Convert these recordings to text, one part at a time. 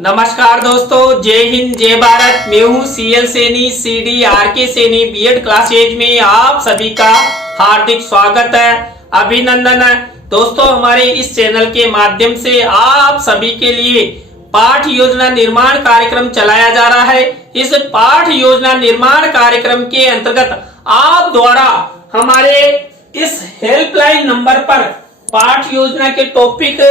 नमस्कार दोस्तों, जय हिंद जय भारत। मैं हूँ CL Saini, CD RK Saini B Ed classes में आप सभी का हार्दिक स्वागत है, अभिनंदन है। दोस्तों, हमारे इस चैनल के माध्यम से आप सभी के लिए पाठ योजना निर्माण कार्यक्रम चलाया जा रहा है। इस पाठ योजना निर्माण कार्यक्रम के अंतर्गत आप द्वारा हमारे इस हेल्पलाइन नंबर पर पाठ योजना के टॉपिक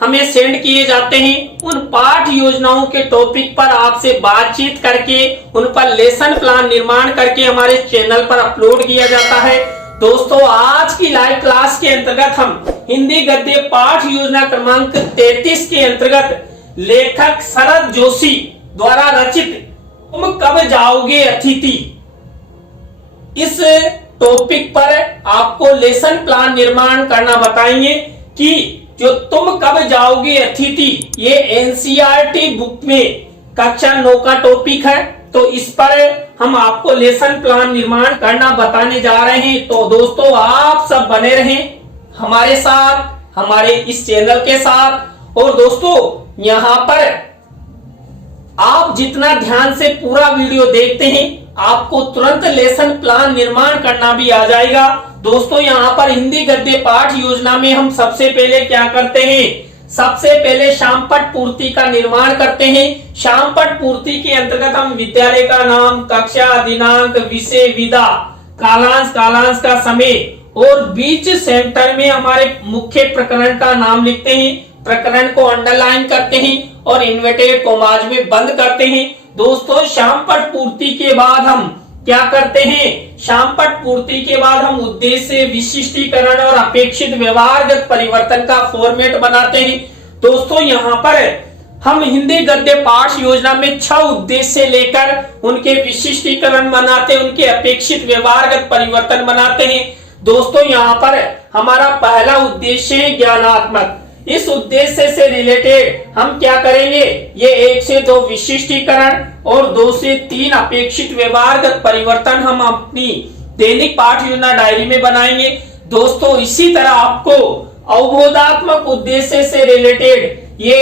हमें सेंड किए जाते हैं। उन पाठ योजनाओं के टॉपिक पर आपसे बातचीत करके उन पर लेसन प्लान निर्माण करके हमारे चैनल पर अपलोड किया जाता है। दोस्तों, आज की लाइव क्लास के अंतर्गत हम हिंदी गद्य पाठ योजना क्रमांक 33 के अंतर्गत लेखक शरद जोशी द्वारा रचित तुम कब जाओगे अतिथि, इस टॉपिक पर आपको लेसन प्लान निर्माण करना बताएंगे कि जो तुम कब जाओगे अतिथि ये एनसीईआरटी बुक में कक्षा 9 का टॉपिक है। तो इस पर हम आपको लेसन प्लान निर्माण करना बताने जा रहे हैं। तो दोस्तों, आप सब बने रहें हमारे साथ, हमारे इस चैनल के साथ। और दोस्तों, यहाँ पर आप जितना ध्यान से पूरा वीडियो देखते हैं आपको तुरंत लेसन प्लान निर्माण करना भी आ जाएगा। दोस्तों, यहाँ पर हिंदी गद्य पाठ योजना में हम सबसे पहले क्या करते हैं, सबसे पहले शामपट पूर्ति का निर्माण करते हैं। शामपट पूर्ति के अंतर्गत हम विद्यालय का नाम, कक्षा, दिनांक, विषय, विधा, कालांश का समय और बीच सेंटर में हमारे मुख्य प्रकरण का नाम लिखते हैं। प्रकरण को अंडरलाइन करते हैं और इन्वर्टेड कॉमास में बंद करते हैं। दोस्तों, शामपट पूर्ति के बाद हम क्या करते हैं, शामपट पूर्ति के बाद हम उद्देश्य, विशिष्टीकरण और अपेक्षित व्यवहारगत परिवर्तन का फॉर्मेट बनाते हैं। दोस्तों, यहाँ पर हम हिंदी गद्य पाठ योजना में 6 उद्देश्य लेकर उनके विशिष्टीकरण बनाते हैं, उनके अपेक्षित व्यवहारगत परिवर्तन बनाते हैं। दोस्तों, यहाँ पर हमारा पहला उद्देश्य है ज्ञानात्मक। इस उद्देश्य से रिलेटेड हम क्या करेंगे, ये 1 से 2 विशिष्टीकरण और 2 से 3 अपेक्षित व्यवहारगत परिवर्तन हम अपनी दैनिक पाठ योजना डायरी में बनाएंगे। दोस्तों, इसी तरह आपको अवबोधात्मक उद्देश्य से रिलेटेड ये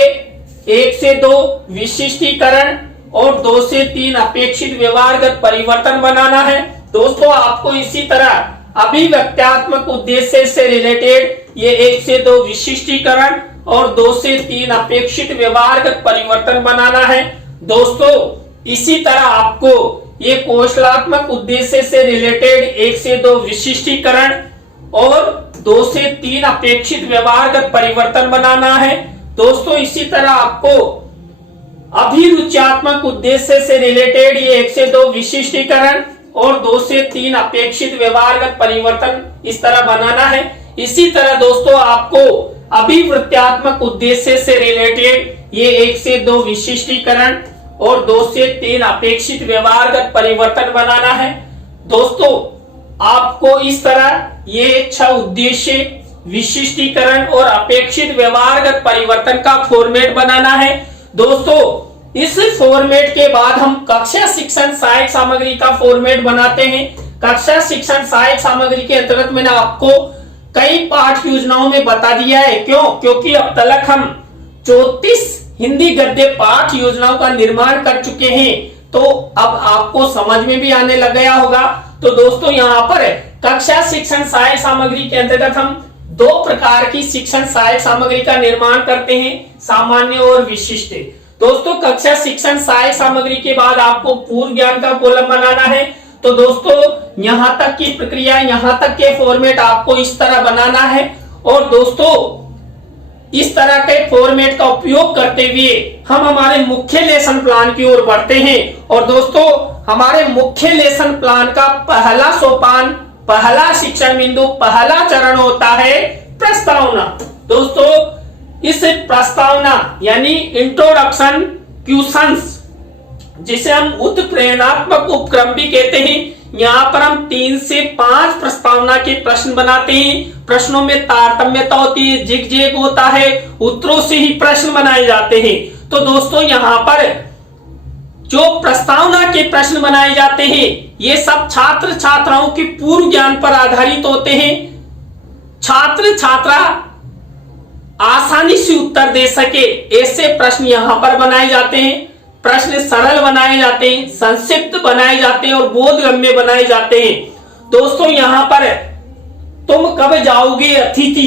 1 से 2 विशिष्टीकरण और 2 से 3 अपेक्षित व्यवहारगत परिवर्तन बनाना है। दोस्तों, आपको इसी तरह अभिव्यक्त्यात्मक उद्देश्य से रिलेटेड ये 1 से 2 विशिष्टीकरण और 2 से 3 अपेक्षित व्यवहारगत परिवर्तन बनाना है। दोस्तों, इसी तरह आपको ये कौशलात्मक उद्देश्य से रिलेटेड 1 से 2 विशिष्टीकरण और 2 से 3 अपेक्षित व्यवहारगत परिवर्तन बनाना है। दोस्तों, इसी तरह आपको अभिरुच्यात्मक उद्देश्य से रिलेटेड ये 1 से 2 विशिष्टीकरण और 2 से 3 अपेक्षित व्यवहारगत परिवर्तन इस तरह बनाना है। इसी तरह दोस्तों, आपको अभिवृत्त्यात्मक उद्देश्य से रिलेटेड ये 1 से 2 विशिष्टीकरण और 2 से 3 अपेक्षित व्यवहारगत परिवर्तन बनाना है। दोस्तों, आपको इस तरह ये 6 उद्देश्य, विशिष्टीकरण और अपेक्षित व्यवहारगत परिवर्तन का फॉर्मेट बनाना है। दोस्तों, इस फॉर्मेट के बाद हम कक्षा शिक्षण सहायक सामग्री का फॉर्मेट बनाते हैं। कक्षा शिक्षण सहायक सामग्री के अंतर्गत मैंने आपको कई पाठ योजनाओं में बता दिया है। क्यों? क्योंकि अब तक हम 34 हिंदी गद्य पाठ योजनाओं का निर्माण कर चुके हैं, तो अब आपको समझ में भी आने लग गया होगा। तो दोस्तों, यहाँ पर कक्षा शिक्षण सहायक सामग्री के अंतर्गत हम 2 प्रकार की शिक्षण सहायक सामग्री का निर्माण करते हैं, सामान्य और विशिष्ट। दोस्तों, कक्षा शिक्षण सहायक सामग्री के बाद आपको पूर्व ज्ञान का कॉलम बनाना है। तो दोस्तों, यहाँ तक की प्रक्रिया, यहाँ तक के फॉर्मेट आपको इस तरह बनाना है। और दोस्तों, इस तरह के फॉर्मेट का उपयोग करते हुए हम हमारे मुख्य लेसन प्लान की ओर बढ़ते हैं। और दोस्तों, हमारे मुख्य लेसन प्लान का पहला सोपान, पहला शिक्षण बिंदु, पहला चरण होता है प्रस्तावना। दोस्तों, इस प्रस्तावना यानी इंट्रोडक्शन क्वेश्चंस, जिसे हम उत्प्रेरणात्मक उपक्रम भी कहते हैं, यहाँ पर हम 3 से 5 प्रस्तावना के प्रश्न बनाते हैं। प्रश्नों में तारतम्यता होती है, जिग होता है, उत्तरों से ही प्रश्न बनाए जाते हैं। तो दोस्तों, यहाँ पर जो प्रस्तावना के प्रश्न बनाए जाते हैं ये सब छात्र छात्राओं के पूर्व ज्ञान पर आधारित होते हैं। छात्र छात्रा आसानी से उत्तर दे सके ऐसे प्रश्न यहाँ पर बनाए जाते हैं। प्रश्न सरल बनाए जाते हैं, संक्षिप्त बनाए जाते हैं और बोधगम्य बनाए जाते हैं। दोस्तों यहाँ पर तुम कब जाओगे अतिथि,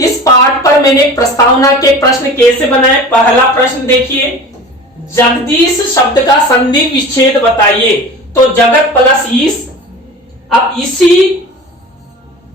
इस पाठ पर मैंने प्रस्तावना के प्रश्न कैसे बनाए। पहला प्रश्न देखिए, जगदीश शब्द का संधि विच्छेद बताइए। तो जगत प्लस ईश। अब इसी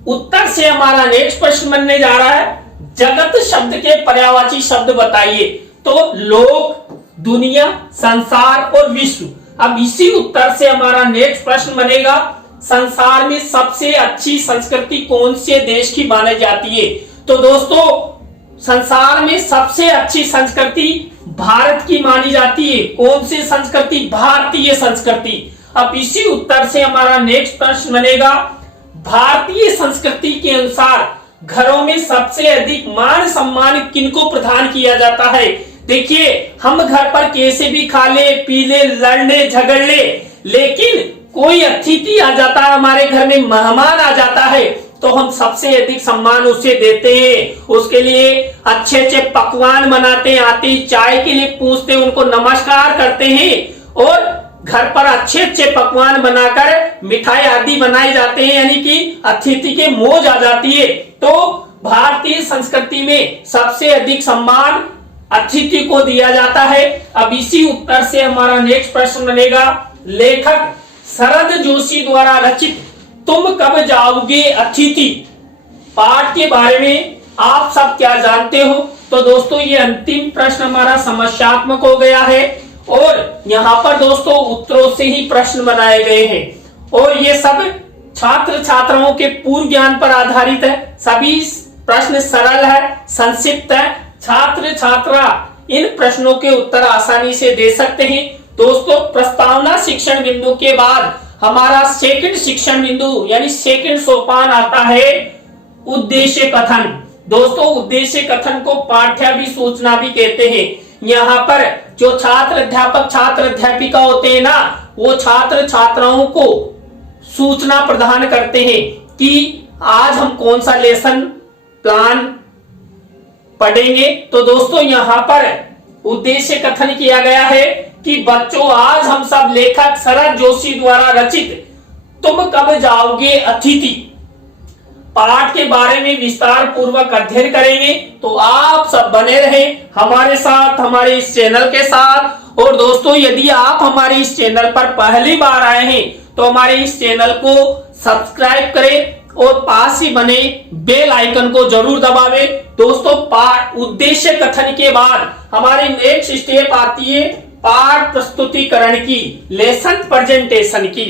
उत्तर से हमारा नेक्स्ट प्रश्न बनने जा रहा है, जगत शब्द के पर्यायवाची शब्द बताइए। तो लोक, दुनिया, संसार और विश्व। अब इसी उत्तर से हमारा नेक्स्ट प्रश्न बनेगा, संसार में सबसे अच्छी संस्कृति कौन से देश की मानी जाती है। तो दोस्तों संसार में सबसे अच्छी संस्कृति भारत की मानी जाती है। कौन सी संस्कृति? भारतीय संस्कृति। अब इसी उत्तर से हमारा नेक्स्ट प्रश्न बनेगा, भारतीय संस्कृति के अनुसार घरों में सबसे अधिक मान सम्मान किनको प्रदान किया जाता है। देखिए हम घर पर कैसे भी खा ले पी ले लड़ ले झगड़ ले, लेकिन कोई अतिथि आ जाता है, हमारे घर में मेहमान आ जाता है, तो हम सबसे अधिक सम्मान उसे देते हैं। उसके लिए अच्छे अच्छे पकवान बनाते हैं, आते ही चाय के लिए पूछते हैं, उनको नमस्कार करते हैं और घर पर अच्छे अच्छे पकवान बनाकर मिठाई आदि बनाए जाते हैं, यानी कि अतिथि के मौज आ जाती है। तो भारतीय संस्कृति में सबसे अधिक सम्मान अतिथि को दिया जाता है। अब इसी उत्तर से हमारा नेक्स्ट प्रश्न बनेगा, लेखक शरद जोशी द्वारा रचित तुम कब जाओगे अतिथि पाठ के बारे में आप सब क्या जानते हो। तो दोस्तों ये अंतिम प्रश्न हमारा समस्यात्मक हो गया है और यहाँ पर दोस्तों उत्तरों से ही प्रश्न बनाए गए हैं और ये सब छात्र छात्राओं के पूर्व ज्ञान पर आधारित है। सभी प्रश्न सरल है, संक्षिप्त है, छात्र छात्रा इन प्रश्नों के उत्तर आसानी से दे सकते हैं। दोस्तों प्रस्तावना शिक्षण बिंदु के बाद हमारा सेकंड शिक्षण बिंदु यानी सेकंड सोपान आता है उद्देश्य कथन। दोस्तों उद्देश्य कथन को पाठ्याभिसूचना भी कहते हैं। यहाँ पर जो छात्र अध्यापक छात्र अध्यापिका होते हैं ना, वो छात्र छात्राओं को सूचना प्रदान करते हैं कि आज हम कौन सा लेसन प्लान पढ़ेंगे। तो दोस्तों यहाँ पर उद्देश्य कथन किया गया है कि बच्चों आज हम सब लेखक शरद जोशी द्वारा रचित तुम कब जाओगे अतिथि पाठ के बारे में विस्तार पूर्वक अध्ययन करेंगे। तो आप सब बने रहें हमारे साथ, हमारे इस चैनल के साथ। और दोस्तों यदि आप हमारे इस चैनल पर पहली बार आए हैं तो हमारे इस चैनल को सब्सक्राइब करें और पास ही बने बेल आइकन को जरूर दबावें। दोस्तों उद्देश्य कथन के बाद हमारी नेक्स्ट स्टेप आती है पाठ प्रस्तुतिकरण की, लेसन प्रेजेंटेशन की।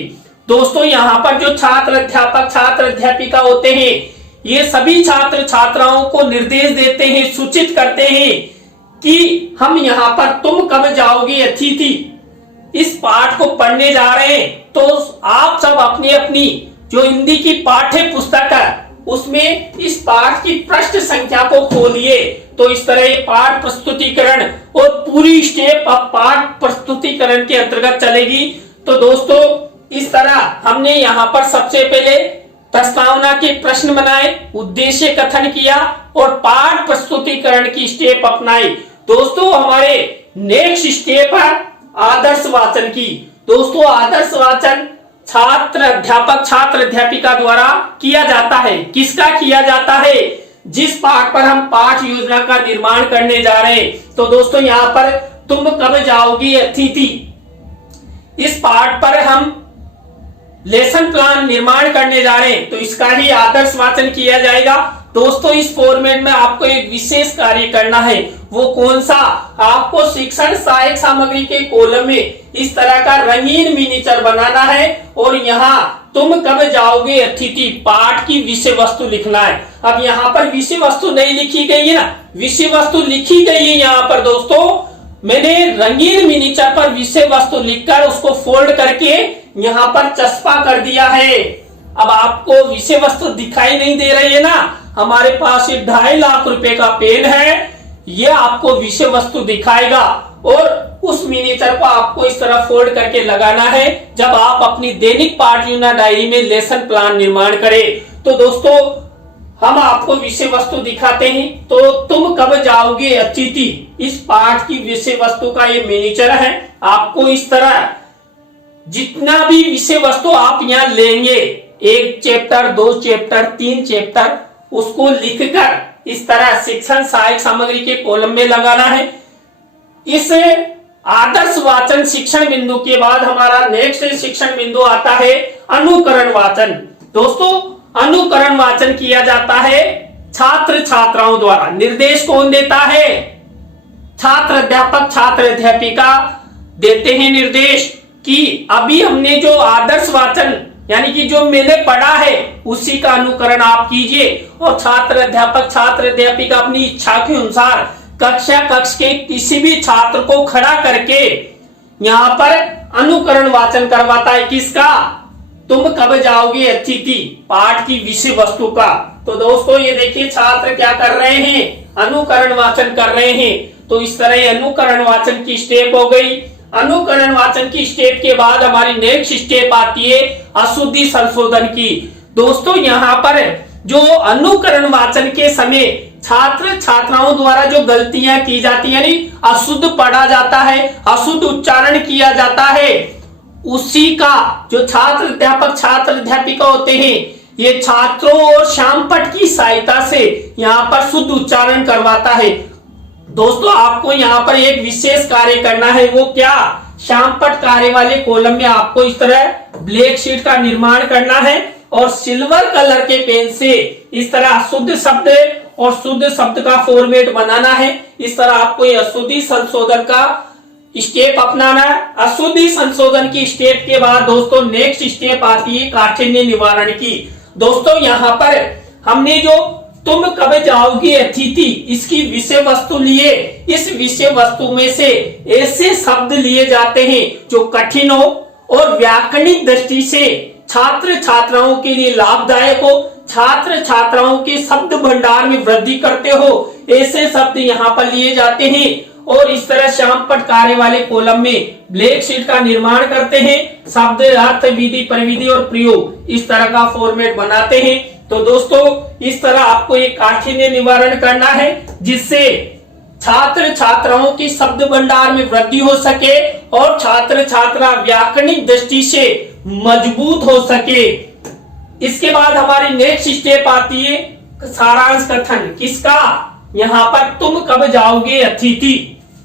दोस्तों यहाँ पर जो छात्र अध्यापक छात्र अध्यापिका होते हैं, ये सभी छात्र छात्राओं को निर्देश देते हैं, सूचित करते हैं कि हम यहाँ पर तुम कब जाओगे अतिथि इस पाठ को पढ़ने जा रहे हैं। तो आप सब अपनी अपनी जो हिंदी की पाठ्य पुस्तक है उसमें इस पाठ की पृष्ठ संख्या को खोलिए। तो इस तरह ये पाठ प्रस्तुतिकरण और पूरी स्टेप अब पाठ प्रस्तुतिकरण के अंतर्गत चलेगी। तो दोस्तों इस तरह हमने यहाँ पर सबसे पहले प्रस्तावना के प्रश्न बनाए, उद्देश्य कथन किया और पाठ प्रस्तुतिकरण की स्टेप अपनाई। दोस्तों हमारे नेक्स्ट स्टेप है आदर्श वाचन की। दोस्तों आदर्श वाचन छात्र अध्यापक छात्र अध्यापिका द्वारा किया जाता है। किसका किया जाता है? जिस पाठ पर हम पाठ योजना का निर्माण करने जा रहे हैं। तो दोस्तों यहाँ पर तुम कब जाओगी अतिथि इस पाठ पर हम लेसन प्लान निर्माण करने जा रहे हैं, तो इसका ही आदर्श वाचन किया जाएगा। दोस्तों इस फॉर्मेट में आपको एक विशेष कार्य करना है। वो कौन सा? आपको शिक्षण सहायक सामग्री के कॉलम में इस तरह का रंगीन मिनीचर बनाना है और यहाँ तुम कब जाओगे अतिथि पाठ की विषय वस्तु लिखना है। अब यहाँ पर विषय वस्तु नहीं लिखी गई है ना, विषय वस्तु लिखी गई है। यहाँ पर दोस्तों मैंने रंगीन मिनीचर पर विषय वस्तु लिखकर उसको फोल्ड करके यहाँ पर चस्पा कर दिया है। अब आपको विषय वस्तु दिखाई नहीं दे रही है ना, हमारे पास ये 2.5 लाख रुपए का पेन है, ये आपको विषय वस्तु दिखाएगा और उस मिनीचर को आपको इस तरह फोल्ड करके लगाना है जब आप अपनी दैनिक पाठ योजना डायरी में लेसन प्लान निर्माण करें। तो दोस्तों हम आपको विषय वस्तु दिखाते हैं। तो तुम कब जाओगे अतिथि, इस पाठ की विषय वस्तु का ये मिनीचर है। आपको इस तरह जितना भी विषय वस्तु आप यहाँ लेंगे, 1 चैप्टर, 2 चैप्टर, 3 चैप्टर, उसको लिखकर इस तरह शिक्षण सहायक सामग्री के कॉलम में लगाना है। इस आदर्श वाचन शिक्षण बिंदु के बाद हमारा नेक्स्ट शिक्षण बिंदु आता है अनुकरण वाचन। दोस्तों, अनुकरण वाचन किया जाता है छात्र छात्राओं द्वारा। निर्देश कौन देता है? छात्र अध्यापक, छात्र अध्यापिका देते हैं निर्देश कि अभी हमने जो आदर्श वाचन यानी कि जो मैंने पढ़ा है उसी का अनुकरण आप कीजिए, और छात्र अध्यापक, छात्र अध्यापिका अपनी इच्छा के अनुसार कक्ष के किसी भी छात्र को खड़ा करके यहाँ पर अनुकरण वाचन करवाता है। किसका? तुम कब जाओगे अतिथि पाठ की विषय वस्तु का। तो दोस्तों ये देखिए छात्र क्या कर रहे हैं, अनुकरण वाचन कर रहे हैं। तो इस तरह अनुकरण वाचन की स्टेप हो गई। अनुकरण वाचन की स्टेप के बाद हमारी नेक्स्ट स्टेप आती है अशुद्धि संशोधन की। दोस्तों यहाँ पर जो अनुकरण वाचन के समय छात्र छात्राओं द्वारा जो गलतियां की जाती है, यानी अशुद्ध पढ़ा जाता है, अशुद्ध उच्चारण किया जाता है, उसी का जो छात्र अध्यापक, छात्र अध्यापिका होते हैं, ये छात्रों और श्यामपट्ट की सहायता से यहाँ पर शुद्ध उच्चारण करवाता है। दोस्तों आपको यहाँ पर एक विशेष कार्य करना है। वो क्या? श्यामपट्ट कार्य वाले कॉलम में आपको इस तरह ब्लैक शीट का निर्माण करना है और सिल्वर कलर के पेन से इस तरह शुद्ध शब्द और शुद्ध शब्द का फॉर्मेट बनाना है। इस तरह आपको ये अशुद्धि संशोधन का स्टेप अपनाना है। अशुद्धि संशोधन की स्टेप के बाद दोस्तों नेक्स्ट स्टेप आती है काठिन्य निवारण की। दोस्तों यहाँ पर हमने जो तुम कब जाओगे अतिथि इसकी विषय वस्तु लिए, इस विषय वस्तु में से ऐसे शब्द लिए जाते हैं जो कठिन हो और व्याकरणिक दृष्टि से छात्र छात्राओं के लिए लाभदायक हो, छात्र छात्राओं के शब्द भंडार में वृद्धि करते हो, ऐसे शब्द यहाँ पर लिए जाते हैं। और इस तरह श्यामपट्ट कार्य वाले कॉलम में ब्लैक शीट का निर्माण करते हैं। शब्द, अर्थ, विधि, परिविधि और प्रयोग इस तरह का फॉर्मेट बनाते हैं। तो दोस्तों इस तरह आपको एक काठिन्य निवारण करना है जिससे छात्र छात्राओं की शब्द भंडार में वृद्धि हो सके और छात्र छात्रा व्याकरणिक दृष्टि से मजबूत हो सके। इसके बाद हमारी नेक्स्ट स्टेप आती है सारांश कथन। किसका? यहाँ पर तुम कब जाओगे अतिथि,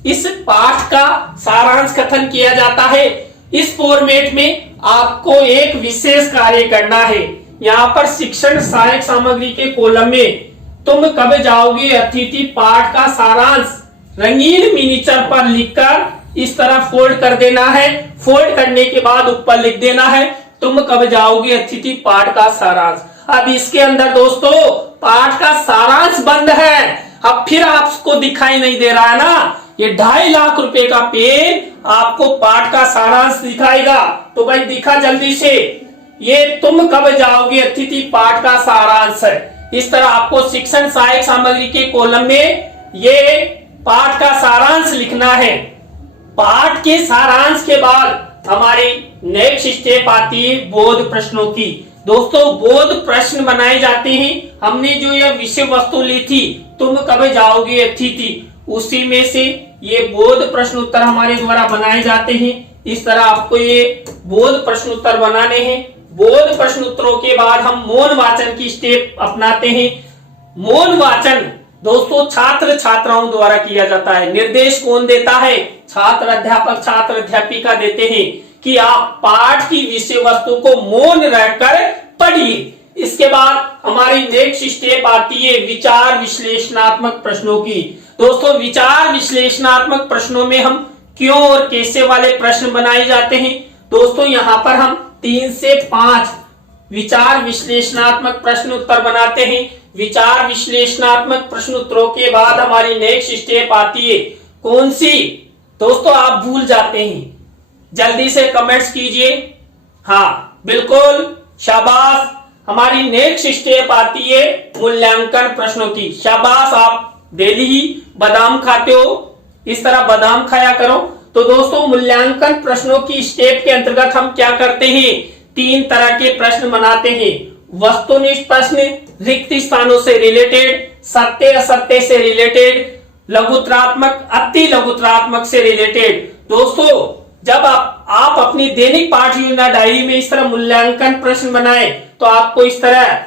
इस पाठ का सारांश कथन किया जाता है। इस फॉर्मेट में आपको एक विशेष कार्य करना है। यहाँ पर शिक्षण सहायक सामग्री के कॉलम में तुम कब जाओगे अतिथि पाठ का सारांश रंगीन मिनीचर पर लिखकर इस तरह फोल्ड कर देना है। फोल्ड करने के बाद ऊपर लिख देना है तुम कब जाओगे अतिथि पाठ का सारांश। अब इसके अंदर दोस्तों पाठ का सारांश बंद है। अब फिर आपको दिखाई नहीं दे रहा है ना, ये 2.5 लाख रुपए का पेन आपको पाठ का सारांश दिखाएगा। तो भाई दिखा जल्दी से, ये तुम कब जाओगे अतिथि पाठ का सारांश है। इस तरह आपको शिक्षण सहायक सामग्री के कॉलम में ये पाठ का सारांश लिखना है। पाठ के सारांश के बाद हमारी नेक्स्ट स्टेप आती है बोध प्रश्नों की। दोस्तों बोध प्रश्न बनाए जाते हैं। हमने जो यह विषय वस्तु ली थी तुम कब जाओगे अतिथि, उसी में से ये बोध प्रश्न उत्तर हमारे द्वारा बनाए जाते हैं। इस तरह आपको ये बोध प्रश्न उत्तर बनाने हैं। बोध प्रश्न उत्तरों के बाद हम मौन वाचन की स्टेप अपनाते हैं। मौन वाचन दोस्तों छात्र छात्राओं द्वारा किया जाता है। निर्देश कौन देता है? छात्र अध्यापक, छात्र अध्यापिका देते हैं कि आप पाठ की विषय वस्तु को मौन रहकर पढ़िए। इसके बाद हमारी नेक्स्ट स्टेप आती है विचार विश्लेषणात्मक प्रश्नों की। दोस्तों विचार विश्लेषणात्मक प्रश्नों में हम क्यों और कैसे वाले प्रश्न बनाए जाते हैं। दोस्तों यहाँ पर हम 3 से 5 विचार विश्लेषणात्मक प्रश्न उत्तर बनाते हैं। विचार विश्लेषणात्मक प्रश्न उत्तरों के बाद हमारी नेक्स्ट स्टेप आती है कौन सी? दोस्तों आप भूल जाते हैं, जल्दी से कमेंट्स कीजिए। हाँ बिल्कुल, शाबाश। हमारी नेक्स्ट स्टेप आती है मूल्यांकन प्रश्नों की। शाबाश, आप डेली ही बादाम खाते हो, इस तरह बादाम खाया करो। तो दोस्तों मूल्यांकन प्रश्नों की स्टेप के अंतर्गत हम क्या करते हैं? 3 तरह के प्रश्न बनाते हैं। वस्तुनिष्ठ प्रश्न, रिक्त स्थानों से रिलेटेड, सत्य असत्य से रिलेटेड, लघुत्रात्मक अति लघुत्रात्मक से रिलेटेड। दोस्तों जब आप अपनी दैनिक पाठ योजना डायरी में इस तरह मूल्यांकन प्रश्न बनाए तो आपको इस तरह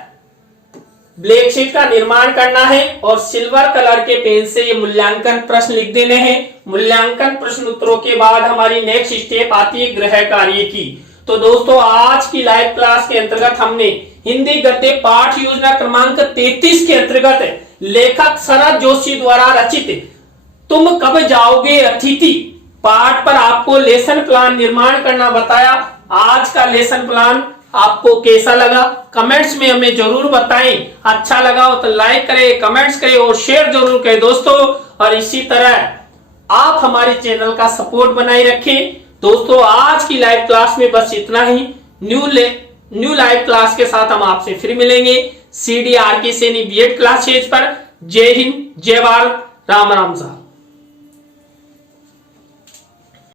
ब्लैक शीट का निर्माण करना है और सिल्वर कलर के पेन से ये मूल्यांकन प्रश्न लिख देने हैं। मूल्यांकन प्रश्न उत्तरों के बाद हमारी नेक्स्ट स्टेप आती है गृह कार्य की। तो दोस्तों आज की लाइव क्लास के अंतर्गत हमने हिंदी गद्य पाठ योजना क्रमांक 33 के अंतर्गत लेखक शरद जोशी द्वारा रचित तुम कब जाओगे अतिथि पाठ पर आपको लेसन प्लान निर्माण करना बताया। आज का लेसन प्लान आपको कैसा लगा कमेंट्स में हमें जरूर बताएं। अच्छा लगा हो तो लाइक करें, कमेंट्स करें और शेयर जरूर करें दोस्तों। और इसी तरह आप हमारे चैनल का सपोर्ट बनाए रखें। दोस्तों आज की लाइव क्लास में बस इतना ही। न्यू लाइव क्लास के साथ हम आपसे फिर मिलेंगे CDRK सैनी बीएड क्लासेज पर। जय हिंद, जय भारत, राम राम साहब।